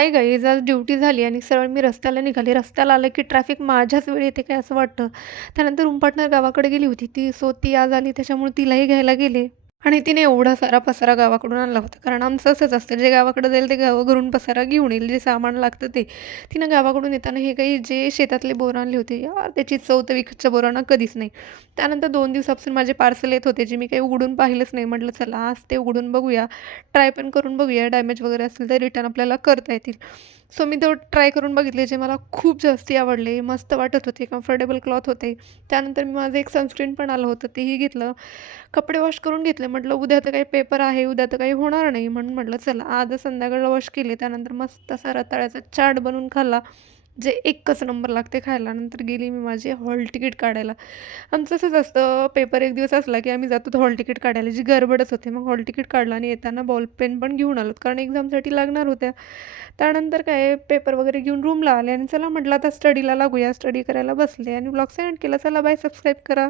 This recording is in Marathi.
हाय गाईज, आज ड्युटी झाली आणि सरळ मी रस्त्याला निघाले. रस्त्याला आलं की ट्रॅफिक माझ्याच वेळी येते काय असं वाटतं. त्यानंतर रूम पार्टनर गावाकडे गेली होती ती आज आली त्याच्यामुळे तिलाही घ्यायला गेले. आणि तिने एवढा सारा पसारा गावाकडून आणला होता. कारण आमचं असंच असतं, जे गावाकडे जाईल ते घरून पसारा घेऊन येईल, जे सामान लागतं ते. तिनं गावाकडून येताना हे काही जे शेतातले बोरं आणले होते यार, त्याची चव तर विकतच्या बोरांना कधीच नाही. त्यानंतर 2 दिवसापासून माझे पार्सल येत होते, जे मी काही उघडून पाहिलंच नाही. म्हटलं चला आज ते उघडून बघूया, ट्राय पण करून बघूया. डॅमेज वगैरे असेल तर रिटर्न आपल्याला करता येतील. सो मी तो ट्राय करून बघितले, जे मला खूप जास्ती आवडले. मस्त वाटत होते, कम्फर्टेबल क्लॉथ होते. त्यानंतर मी माझं एक सनस्क्रीन पण आलं होतं, तेही घेतलं. कपडे वॉश करून घेतले. म्हटलं उद्या तर काही पेपर आहे, उद्या तर काही होणार नाही. म्हणून म्हटलं चला आजच संध्याकाळला वॉश केले. त्यानंतर मस्त असा रताळ्याचा चाट बनवून खाल्ला, जे एकच नंबर लागते खायला. नंतर गेली मी माझे हॉल तिकीट काढायला. आमचं असंच असतं, पेपर एक दिवस असला की आम्ही जातो हॉल तिकीट काढायला. जी गडबडच होते. मग हॉल तिकीट काढलं आणि येताना बॉल पेन पण घेऊन आलो, कारण एक्झामसाठी लागणार होत्या. त्यानंतर काय पेपर वगैरे घेऊन रूमला आले आणि चला म्हटलं आता स्टडीला लागूया. स्टडी करायला बसले आणि ब्लॉग सेंड केला. चला बाय, सबस्क्राईब करा.